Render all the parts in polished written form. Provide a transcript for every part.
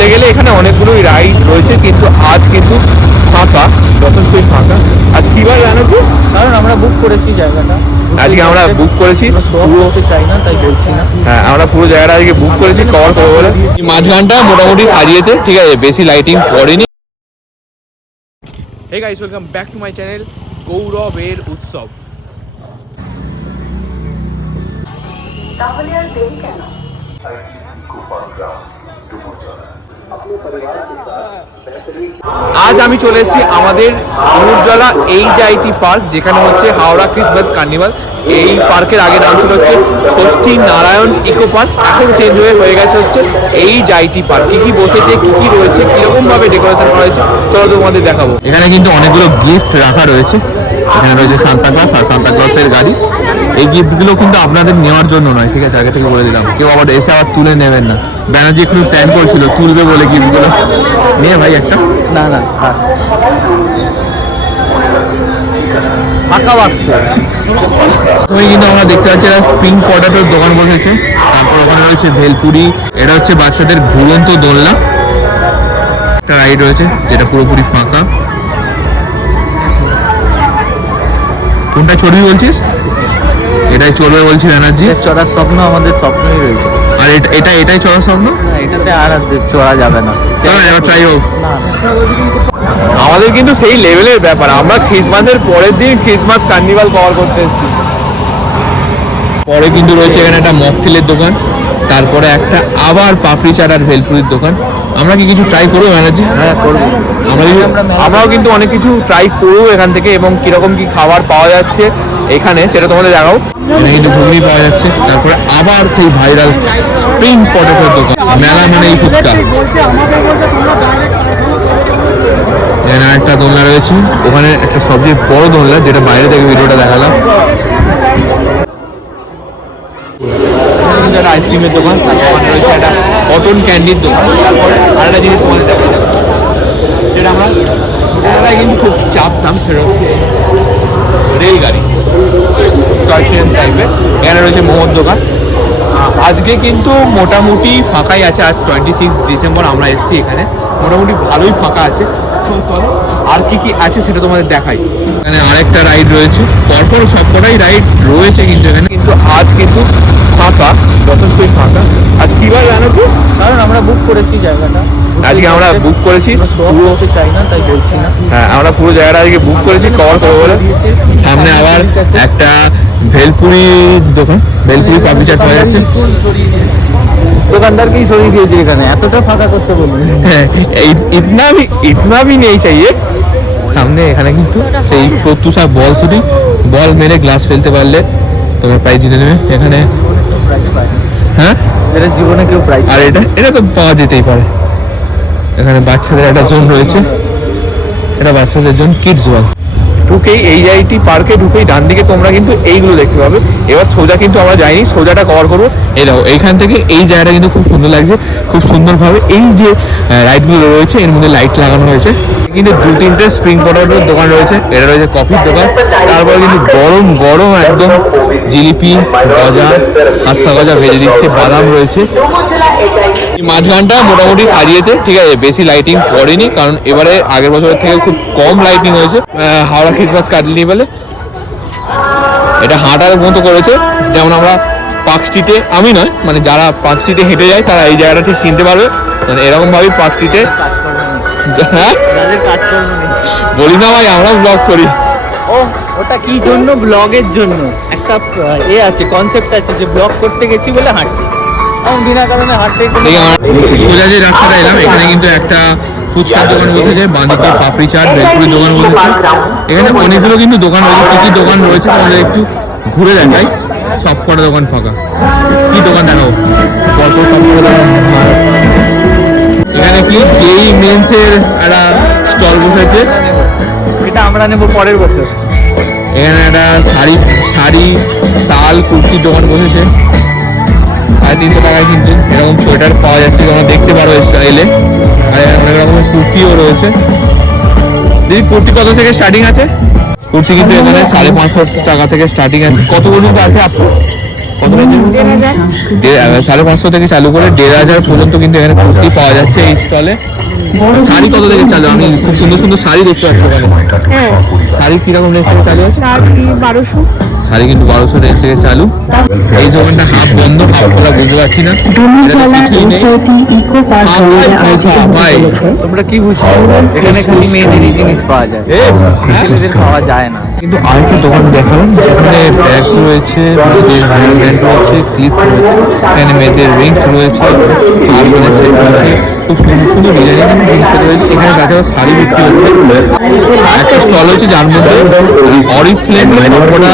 বলতে গেলে এখানে অনেকগুলোই রাইড রয়েছে, কিন্তু আজ কিন্তু ফাঁকা, যথেষ্টই ফাঁকা। আজ কি বার জানো তো? কারণ আমরা বুক করেছি জায়গাটা, আজকে আমরা বুক করেছি, পুরো চাই না তাই বলছি না। হ্যাঁ, আমরা পুরো জায়গাটা আজকে বুক করেছি কভার করবো বলে। মাঝখানটা মোটামুটি সাজিয়েছে, ঠিক আছে, বেশি লাইটিং করেনি। Hey guys, welcome back to my channel গৌরবের উৎসব। তাহলে আর দেরি কেন? আজ আমি চলে এসেছি আমাদের ডুমুরজলা এইচআইটি পার্ক, যেখানে হচ্ছে হাওড়া ক্রিসমাস কার্নিভাল। এই পার্কের আগে নাম ছিল হচ্ছে ষষ্ঠী নারায়ণ ইকো পার্ক, এখন চেঞ্জ হয়ে গেছে হচ্ছে এইচআইটি পার্ক। কি কি বসেছে, কি কি রয়েছে, কিরকম ভাবে ডেকোরেশন করা হয়েছে, চলো তোমাদের দেখাবো। এখানে কিন্তু অনেকগুলো গিফট রাখা রয়েছে। এখানে রয়েছে সান্তা ক্লজ আর সান্তা ক্লজের গাড়ি। এই গিফটগুলো কিন্তু আপনাদের নেওয়ার জন্য নয়, ঠিক আছে, আগে থেকে বলে দিলাম। কেউ আবার এসে আবার তুলে নেবেন না। ব্যানার্জি একটু প্ল্যান করছিল তুলবে বলে গিফটগুলো। নিয়ে ভাই একটা না না ফাঁকা বাক্স। তুমি কিন্তু আমরা দেখতে পাচ্ছি একটা স্প্রিং পটেটোর দোকান বসেছে। তারপর ওখানে রয়েছে ভেলপুরি। এটা হচ্ছে বাচ্চাদের ঘুরন্ত দোলনা। একটা রাইড রয়েছে যেটা পুরোপুরি ফাঁকা। কোনটা চড়বি বলছিস? এটাই চড়বে বলছি ব্যানার্জি। চড়ার স্বপ্ন আমাদের স্বপ্নই রয়েছে। আর এটাই চড়ার স্বপ্ন। এটাতে আর চড়া যাবে না। এবার ট্রাই হোক। আমাদের কিন্তু সেই লেভেলের ব্যাপার। আমরা ক্রিসমাসের পরের দিন ক্রিসমাস কার্নিভাল কভার করতে এসেছি। পরে কিন্তু রয়েছে এখানে একটা মকটেলের দোকান, তারপরে একটা আবার পাপড়ি চাট আর ভেলপুরির দোকান। আমরা কি কিছু ট্রাই করবো ব্যানার্জি? হ্যাঁ করবো। আমরাও কিন্তু অনেক কিছু ট্রাই করবো এখান থেকে, এবং কিরকম কি খাবার পাওয়া যাচ্ছে এখানে সেটা তোমাদের দেখাও। এখানে কিন্তু ঘুগনি পাওয়া যাচ্ছে, তারপরে আবার সেই ভাইরাল স্প্রিং পটেটোর দোকান। মেলা মানে এই ফুচকা। এখানে একটা দোলনা রয়েছে, ওখানে একটা সবচেয়ে বড় দোলনা, যেটা বাইরে থেকে ভিডিওটা দেখালাম। একটা আইসক্রিমের দোকান, ওখানে রয়েছে একটা কটন ক্যান্ডির দোকান। তারপরে আরেকটা জিনিস তোমাদের দেখালাম, যেটা আমরা এলাকায় কিন্তু খুব চাপতাম, সেটা হচ্ছে রেলগাড়ি, টয় ট্রেন টাইপের। এখানে রয়েছে মোমোর দোকান। আজকে কিন্তু মোটামুটি ফাঁকাই আছে। আজ 26 ডিসেম্বর আমরা এসেছি, এখানে মোটামুটি ভালোই ফাঁকা আছে। আর কি কি আছে সেটা তোমাদের দেখাই। এখানে আরেকটা রাইড রয়েছে, পরপর সবকটাই রাইড রয়েছে কিন্তু এখানে, কিন্তু আজ কিন্তু ফাঁকা, যথেষ্টই ফাঁকা। আজ কি বার জানো তো? কারণ আমরা বুক করেছি জায়গাটা, আজকে আমরা বুক করেছি পুরো চাই না তাই বলছি না। হ্যাঁ, আমরা পুরো জায়গাটা আজকে বুক করেছি কভার করবো বলে। সামনে আবার একটা ভেলপুরি দোকান, ভেলপুরি পাপড়ি চাট পাওয়া যাচ্ছে। দোকানদারকেই সরিয়ে দিয়েছি এখানে, এতটা ফাঁকা করতে বলুন। হ্যাঁ, ইতনা ভি নেই চাইয়ে। সামনে এখানে কিন্তু সেই প্রত্যুষা বল শুটিং, বল মেরে গ্লাস ফেলতে পারলে তোমার প্রাইজ জিতে নেবে এখানে। হ্যাঁ, এটা জীবনে কেউ প্রাইজ। আর এটা তো পাওয়া যেতেই পারে। এখানে বাচ্চাদের একটা জোন রয়েছে, এটা বাচ্চাদের জোন, কিডস ওয়াল। ঢুকেই এইচআইটি পার্কে ঢুকেই ডান দিকে তোমরা কিন্তু এইগুলো দেখতে পাবে। এবার সোজা কিন্তু আমরা যাইনি, সোজাটা কভার করবো। এই দেখো, এইখান থেকে এই জায়গাটা কিন্তু খুব সুন্দর লাগছে। খুব সুন্দরভাবে এই যে রাইডগুলো রয়েছে এর মধ্যে লাইট লাগানো হয়েছে। কিন্তু 2-3টে স্প্রিং পটেটোর দোকান রয়েছে, এটা রয়েছে কফির দোকান। তারপরে কিন্তু গরম গরম একদম জিলিপি, গজা, খাস্তা গজা ভেজে দিচ্ছে, বাদাম রয়েছে। মাঝখানটা মোটামুটি সাজিয়েছে, ঠিক আছে, বেশি লাইটিং করেনি, কারণ এবারে আগের বছরের থেকে খুব কম লাইটিং হয়েছে। হাওড়া ক্রিসমাস কার্নিভালে এটা হাঁটার মতো করেছে, যেমন আমরা পার্ক স্ট্রিটে, আমি নয় মানে যারা পার্ক স্ট্রিটে হেঁটে যায় তারা এই জায়গাটা ঠিক চিনতে পারবে। মানে এরকম ভাবেই পার্ক স্ট্রিটে। হ্যাঁ, বলি না ভাই, আমরা ব্লগ করি। ও ওটা কি জন্য? ব্লগের জন্য একটা আছে, কনসেপ্ট আছে যে ব্লগ করতে গেছি বলে হাঁটছি। আমি বিনা কারণে হাঁটতে সোজা যে রাস্তাটা এলাম, এখানে কিন্তু একটা ফুচকার দোকান বসেছে, বাঁদিকে পাপড়ি চাট, ভেলপুরির দোকান বসেছে। এখানে অনেকগুলো কিন্তু দোকান রয়েছে। কি কি দোকান রয়েছে আমাদের একটু ঘুরে দেখাই। সব কটা দোকান ফাঁকা। কি দোকান দেখাবো? পরপর সব কটা দোকান। এখানে কি জেই মেন্সের একটা স্টল বসেছে, এটা আমরা নেবো পরের বছর। এখানে একটা শাড়ি, শাল, কুর্তির দোকান বসেছে। 350 টাকায় কিন্তু এরকম সোয়েটার পাওয়া যাচ্ছে, তোমরা দেখতে পারো এলে। আর অনেক রকমের কুর্তিও রয়েছে। দিদি, কুর্তি কত থেকে স্টার্টিং আছে? কুর্তি কিন্তু এখানে 550 টাকা থেকে স্টার্টিং আছে। কত পর্যন্ত আছে আপনার? কত কত রেঞ্জের? 550 থেকে চালু করে 1500 পর্যন্ত কিন্তু এখানে কুর্তি পাওয়া যাচ্ছে এই স্টলে। শাড়ি কত থেকে চালু? আমি খুব সুন্দর সুন্দর শাড়ি দেখতে পাচ্ছি এখানে। হ্যাঁ, শাড়ি কিরকম রেঞ্জ থেকে চালু আছে? শাড়ি 1200। শাড়ি কিন্তু 1200 রেঞ্জ থেকে চালু। এই দোকানটা হাফ বন্ধ হাফ খোলা বুঝতে পারছি না। ভাই তোমরা কি বুঝছো? এখানে খালি মেয়েদেরই জিনিস পাওয়া যায়, ছেলেদের পাওয়া যায় না। কিন্তু আরেকটা দোকান দেখালাম যেখানে ব্যাগ রয়েছে, মেয়েদের হ্যান্ড রয়েছে, ক্লিপ রয়েছে, এখানে মেয়েদের রিংস রয়েছে, আলমারি সেট রয়েছে, খুব সুন্দর সুন্দর ডিজাইনিং জিনিস রয়েছে। এখানে তাছাড়া শাড়ি বিক্রি হচ্ছে। একটা স্টল হচ্ছে যার মধ্যে অরিফ্লেম সবকটা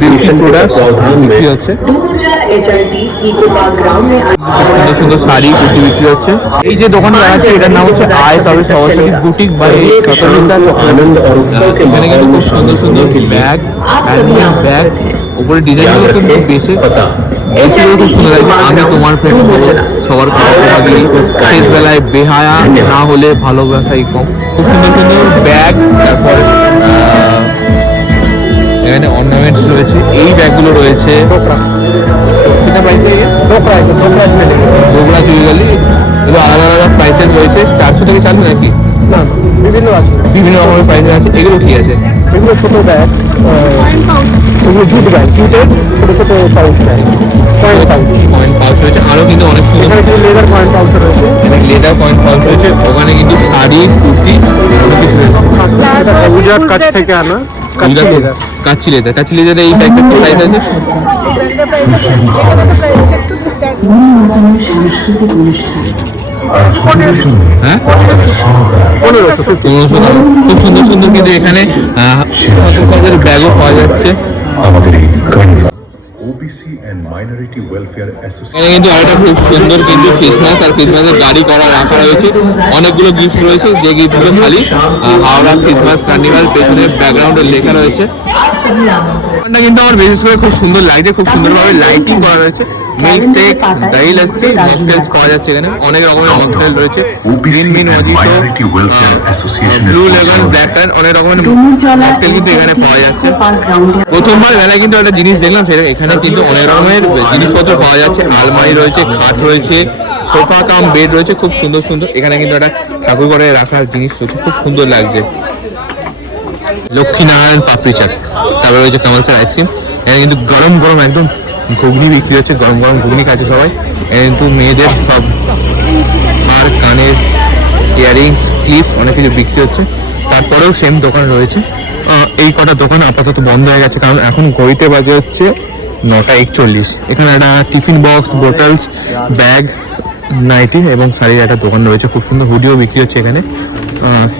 বিউটি প্রোডাক্ট বিক্রি হচ্ছে। সুন্দর সুন্দর শাড়ি কুর্তি বিক্রি হচ্ছে। এই যে দোকানটা আছে এটার নাম হচ্ছে আয় তবে সরস্বতী বুটিক বাই শতমিতা চক্রবর্তী। এখানে কিন্তু খুব সুন্দর সুন্দর ব্যাগ, হ্যান্ডমেড ব্যাগ, উপরে ডিজাইনগুলো কিন্তু বেশি বেশিগুলো খুব সুন্দর লাগছে। আমি তোমার প্রেম বলো, সবার ভাগে শেষ বেলায় বেহায়া না হলে ভালোবাসাই কম। খুব সুন্দর সুন্দর ব্যাগ, তারপর এখানে অর্নামেন্টস রয়েছে, এই ব্যাগগুলো রয়েছে। কিনা প্রাইসে ডোকরা জুয়েলারি এগুলো আলাদা আলাদা প্রাইসের রয়েছে। 400 থেকে চালু নাকি? বিভিন্ন রকমের প্রাইসের আছে। এগুলো কি আছে? এগুলো ছোট ব্যাগ, এগুলো জুট ব্যাগ, জুটের ছোট ছোট pouch bag, coin pouch. Coin pouch রয়েছে, আরও কিন্তু অনেক সুন্দর এখানে কিছু লেদার কয়েন পাউচ রয়েছে। এখানে লেদার কয়েন পাউচ রয়েছে। ওখানে কিন্তু শাড়ি কুর্তি অনেক কিছু রয়েছে। গুজরাট কাছ থেকে আনা কাচ্চি লেদার, কাচ্চি লেদারে এই ব্যাগটা কি প্রাইস আছে? হ্যাঁ 1500 টাকা। খুব সুন্দর সুন্দর কিন্তু এখানে ব্যাগও পাওয়া যাচ্ছে। আমাদের এই OBC and minority welfare association এখানে কিন্তু আরেকটা খুব সুন্দর কিন্তু ক্রিসমাস আর ক্রিসমাসের গাড়ি করা রাখা রয়েছে। অনেকগুলো গিফট রয়েছে, যে গিফটগুলো খালি হাওড়া ক্রিসমাস কার্নিভাল পেছনে ব্যাকগ্রাউন্ডে লেখা রয়েছে। দোকানটা কিন্তু আমার বিশেষ করে খুব সুন্দর লাগছে, খুব সুন্দরভাবে লাইটিং করা রয়েছে। মিল্ক শেক, দই লস্যি, মকটেলস পাওয়া যাচ্ছে এখানে। অনেক রকমের মকটেল রয়েছে, OBC green mint, and mojito, minority welfare association blue lemon, black টাইন, অনেক রকমের মকটেল কিন্তু এখানে পাওয়া যাচ্ছে। প্রথমবার মেলায় কিন্তু একটা জিনিস দেখলাম, সেটা এখানে কিন্তু অনেক রকমের জিনিসপত্র পাওয়া যাচ্ছে। আলমারি রয়েছে, খাট রয়েছে, সোফা কাম বেড রয়েছে, খুব সুন্দর সুন্দর। এখানে কিন্তু একটা ঠাকুর ঘরে রাখার জিনিস রয়েছে, খুব সুন্দর লাগছে। লক্ষ্মীনারায়ণ পাপড়ি চাট, তারপরে রয়েছে কামালসার আইসক্রিম। এখানে কিন্তু গরম গরম একদম ঘুগনি বিক্রি হচ্ছে, গরম গরম ঘুগনি খাচ্ছে সবাই। এখানে কিন্তু মেয়েদের সব হার, কানের, ইয়ারিংস, ক্লিপ অনেক কিছু বিক্রি হচ্ছে। তারপরেও সেম দোকান রয়েছে। এই কটা দোকান আপাতত বন্ধ হয়ে গেছে, কারণ এখন ঘড়িতে বাজে হচ্ছে 9:41। এখানে একটা tiffin box, bottles, bag, nighty এবং শাড়ির একটা দোকান রয়েছে। খুব সুন্দর হুডিও বিক্রি হচ্ছে এখানে।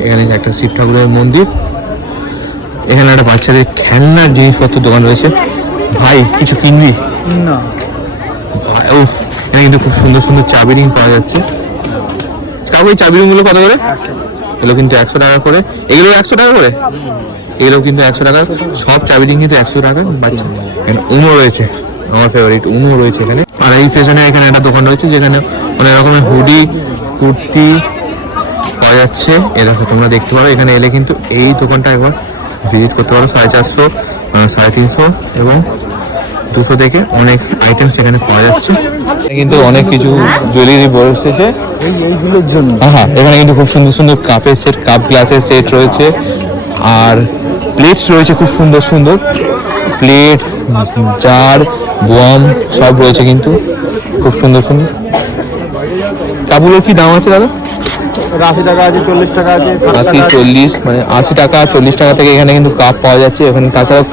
এখানে একটা শিব ঠাকুরের মন্দির। এখানে একটা বাচ্চাদের খেলনার জিনিসপত্র দোকান রয়েছে। ভাই কিছু কিনবি? না, উফ, এখানে কিন্তু খুব সুন্দর সুন্দর চাবি রিং পাওয়া যাচ্ছে। কাউকে চাবি রিংগুলো কত করে? এগুলো কিন্তু 100 টাকা করে। এগুলো 100 টাকা করে, এগুলো কিন্তু 100 টাকা। সব চাবি রিং কিন্তু 100 টাকা। বাচ্চা এখানে উনো রয়েছে, আমার ফেভারিট উনো রয়েছে এখানে। আর এই পেছনে এখানে একটা দোকান রয়েছে যেখানে অনেক রকমের হুডি, কুর্তি পাওয়া যাচ্ছে। এ দেখো, তোমরা দেখতে পারো। এখানে এলে কিন্তু এই দোকানটা একবার ভিজিট করতে পারো। 450, 350 এবং 200 থেকে অনেক আইটেম সেখানে পাওয়া যাচ্ছে। কিন্তু অনেক কিছু জুয়েলারি বসেছে এইগুলোর জন্য। হ্যাঁ, এখানে কিন্তু খুব সুন্দর সুন্দর কাপের সেট, কাপ গ্লাসের সেট রয়েছে। আর প্লেটস রয়েছে খুব সুন্দর সুন্দর প্লেট, জার, বোয়াম সব রয়েছে কিন্তু খুব সুন্দর সুন্দর। কাপগুলোর কি দাম আছে দাদা? 80 টাকা আছে, 40 টাকা আছে, 80, 40, মানে 80 টাকা 40 টাকা থেকে এখানে কিন্তু কাপ পাওয়া যাচ্ছে। এখানে তাছাড়াও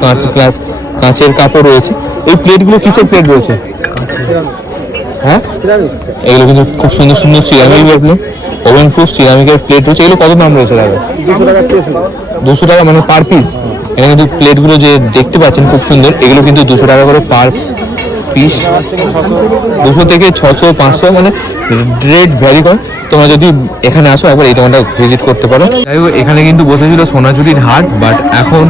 কাঁচের কাপও রয়েছে। এই প্লেটগুলো কিসের প্লেট রয়েছে? হ্যাঁ, এগুলো কিন্তু খুব সুন্দর সুন্দর সিরামিক ওভেন প্রুফ সিরামিকের প্লেট রয়েছে। এগুলো কত দাম রয়েছে দাদা? 200 টাকা মানে পার পিস। এখানে কিন্তু প্লেটগুলো যে দেখতে পাচ্ছেন খুব সুন্দর, এগুলো কিন্তু 200 টাকা করে পার পিস। 200 থেকে 600, 500 মানে রেট ভ্যারি করে। তোমরা যদি এখানে আসো একবার এই দোকানটা ভিজিট করতে পারো। যাই হোক, এখানে কিন্তু বসেছিল সোনাঝুরির হাট, বাট এখন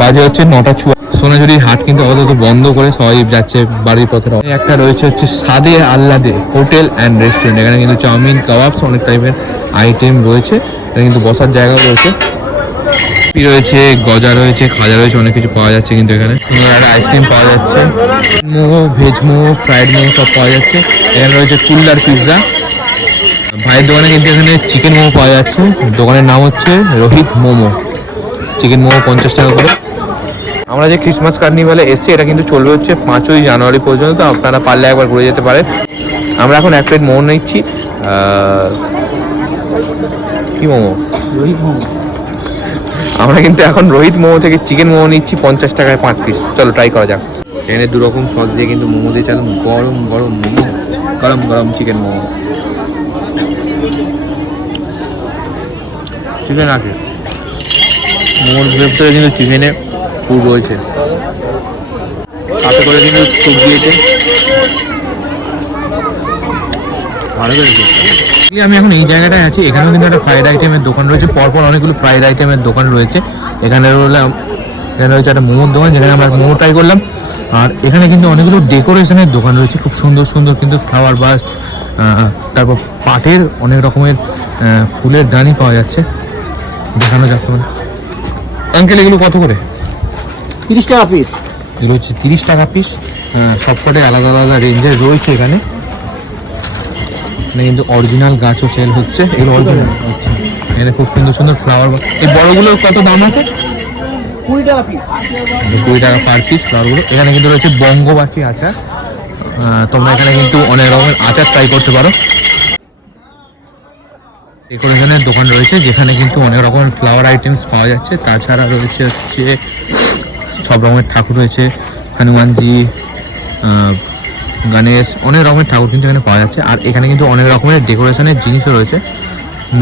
বাজে হচ্ছে 9:04। সোনাঝুরির হাট কিন্তু আপাতত বন্ধ করে সবাই যাচ্ছে বাড়ির পথে। একটা রয়েছে হচ্ছে সাদে আহ্লাদে হোটেল অ্যান্ড রেস্টুরেন্ট। এখানে কিন্তু চাউমিন, কাবাবস অনেক টাইপের আইটেম রয়েছে। এখানে কিন্তু বসার জায়গাও রয়েছে। রয়েছে, গজা রয়েছে, খাজা রয়েছে, অনেক কিছু পাওয়া যাচ্ছে কিন্তু এখানে। একটা আইসক্রিম পাওয়া যাচ্ছে, মোমো, ভেজ মোমো, ফ্রাইড মোমো সব পাওয়া যাচ্ছে। এখানে রয়েছে কুল্লার পিৎজা। ভাইয়ের দোকানে কিন্তু এখানে চিকেন মোমো পাওয়া যাচ্ছে। দোকানের নাম হচ্ছে রোহিত মোমো। চিকেন মোমো 50 টাকা করে। আমরা যে ক্রিসমাস কার্নিভালে এসেছি, এটা কিন্তু চলবে হচ্ছে 5ই জানুয়ারি পর্যন্ত। আপনারা পারলে একবার ঘুরে যেতে পারেন। আমরা এখন এক প্লেট মোমো নিচ্ছি। কি মোমো? রোহিত মোমো। আমরা কিন্তু এখন রোহিত মোমো থেকে চিকেন মোমো নিচ্ছি 50 টাকায় 5 পিস। চলো ট্রাই করা যাক। এখানে 2 রকম সস দিয়ে কিন্তু মোমো দিয়েছে, একদম গরম গরম মোমো, গরম গরম চিকেন মোমো। চিকেন আছে, মোমোর ভেতরে কিন্তু চিকেনে পুর রয়েছে, তাতে করে কিন্তু চোখ দিয়েছে, ভালো লেগেছে। আমি এখন এই জায়গাটায় আছি, এখানেও কিন্তু একটা ফ্রাইড আইটেমের দোকান রয়েছে, পরপর অনেকগুলো ফ্রাইড আইটেমের দোকান রয়েছে। এখানে রয়েছে একটা মোমোর দোকান, যেখানে আমরা মোমো ট্রাই করলাম। আর এখানে কিন্তু অনেকগুলো ডেকোরেশনের দোকান রয়েছে, খুব সুন্দর সুন্দর কিন্তু ফ্লাওয়ার বাস, তারপর পাটের অনেক রকমের ফুলের দানি পাওয়া যাচ্ছে। দেখানো যাক তোমার। আঙ্কেল এগুলো কত করে? 30 টাকা পিস। এগুলো হচ্ছে 30 টাকা পিস। সবকটাই আলাদা আলাদা রেঞ্জের রয়েছে এখানে। কিন্তু অরিজিনাল গাছও সেল হচ্ছে, এগুলো অরিজিনাল। এখানে খুব সুন্দর সুন্দর ফ্লাওয়ার। এই বড়গুলোর কত দাম আছে? 20 টাকা পিস। 20 টাকা পার পিস ফ্লাওয়ারগুলো। এখানে কিন্তু রয়েছে বঙ্গবাসী আচার। তোমরা এখানে কিন্তু অনেক রকমের আচার ট্রাই করতে পারো। ডেকোরেশনের দোকান রয়েছে, যেখানে কিন্তু অনেক রকমের ফ্লাওয়ার আইটেমস পাওয়া যাচ্ছে। তাছাড়া রয়েছে হচ্ছে সব রকমের ঠাকুর রয়েছে, হনুমানজি, গণেশ, অনেক রকমের ঠাকুর কিন্তু এখানে পাওয়া যাচ্ছে। আর এখানে কিন্তু অনেক রকমের ডেকোরেশনের জিনিসও রয়েছে।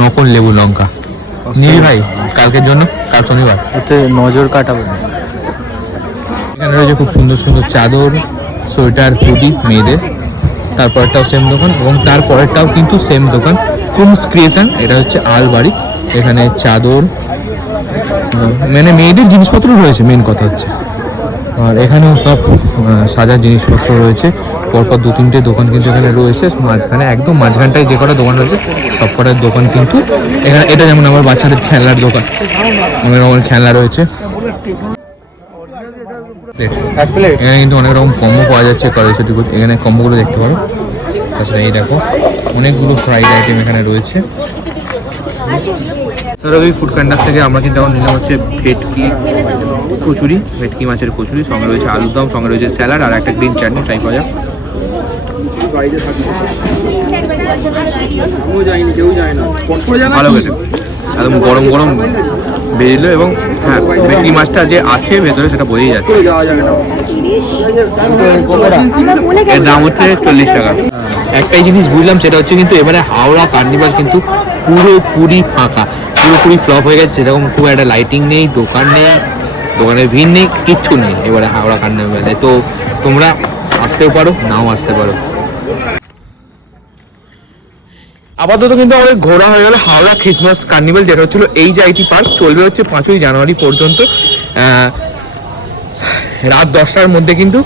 নকল লেবু লঙ্কা নীল ভাই কালকের জন্য, কাল শনিবার হচ্ছে নজর কাটাবো। এখানে রয়েছে খুব সুন্দর সুন্দর চাদর, সোয়েটার, হুডি মেয়েদের। তারপরটাও সেম দোকান, এবং তারপরেরটাও কিন্তু সেম দোকান, কুমস ক্রিয়েশন। এটা হচ্ছে আলবাড়ি। এখানে চাদর, মানে মেয়েদের জিনিসপত্র রয়েছে, মেন কথা হচ্ছে। আর এখানেও সব সাজার জিনিসপত্র রয়েছে। পরপর 2-3টে দোকান কিন্তু এখানে রয়েছে। মাঝখানে একদম মাঝখানটায় যে কটা দোকান রয়েছে, সব কটার দোকান কিন্তু এখানে। এটা যেমন আমার বাচ্চাদের খেলনার দোকান, অনেক রকমের খেলনা রয়েছে। এখানে কিন্তু অনেক রকম কম্বো পাওয়া যাচ্ছে। এখানে কম্বোগুলো দেখতে পারো। তাছাড়া এই দেখো অনেকগুলো ফ্রাইড আইটেম এখানে রয়েছে। সরবি ফুড কান্ডার থেকে আমরা কিন্তু এখন নিলাম হচ্ছে ভেটকি কচুরি, ভেটকি মাছের কচুরি। সঙ্গে রয়েছে আলুর দম, সঙ্গে রয়েছে স্যালাড আর একটা গ্রিন চাটনি। ট্রাই করা যাক। ভালো খেতে, একদম গরম গরম বেরিয়েছিল। এবং হ্যাঁ, ভেটকি মাছটা যে আছে ভেতরে সেটা বোঝাই যাচ্ছে। এর দাম হচ্ছে 40 টাকা। একটাই জিনিস বুঝলাম, সেটা হচ্ছে কিন্তু এবারে হাওড়া কার্নিভাল কিন্তু পুরোপুরি ফাঁকা, পুরোপুরি ফ্লপ হয়ে গেছে। সেরকম খুব একটা লাইটিং নেই, দোকান নেই, দোকানের ভিড় নেই, কিচ্ছু নেই এবারে হাওড়া কার্নিভালে। তো তোমরা আসতেও পারো, নাও আসতে পারো। আপাতত কিন্তু আমাদের ঘোরা হয়ে গেল হাওড়া ক্রিসমাস কার্নিভাল, যেটা হচ্ছিল এইচআইটি পার্ক। চলবে হচ্ছে 5ই জানুয়ারি পর্যন্ত। রাত 10টার মধ্যে কিন্তু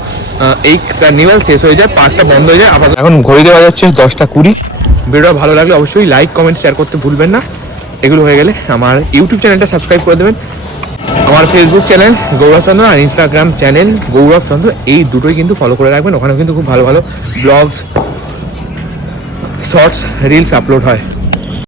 এই কার্নিভাল শেষ হয়ে যায়, পার্কটা বন্ধ হয়ে যায়। আপাতত এখন ঘড়িতে বাজাচ্ছে 10টা 20। ভিডিওটা ভালো লাগলে অবশ্যই লাইক, কমেন্ট, শেয়ার করতে ভুলবেন না। এগুলো হয়ে গেলে আমার ইউটিউব চ্যানেলটা সাবস্ক্রাইব করে দেবেন। আমার ফেসবুক চ্যানেল গৌরব চন্দ্র আর ইনস্টাগ্রাম চ্যানেল গৌরব চন্দ্র, এই দুটোই কিন্তু ফলো করে রাখবেন। ওখানেও কিন্তু খুব ভালো ভালো ব্লগস, শর্টস, রিলস আপলোড হয়।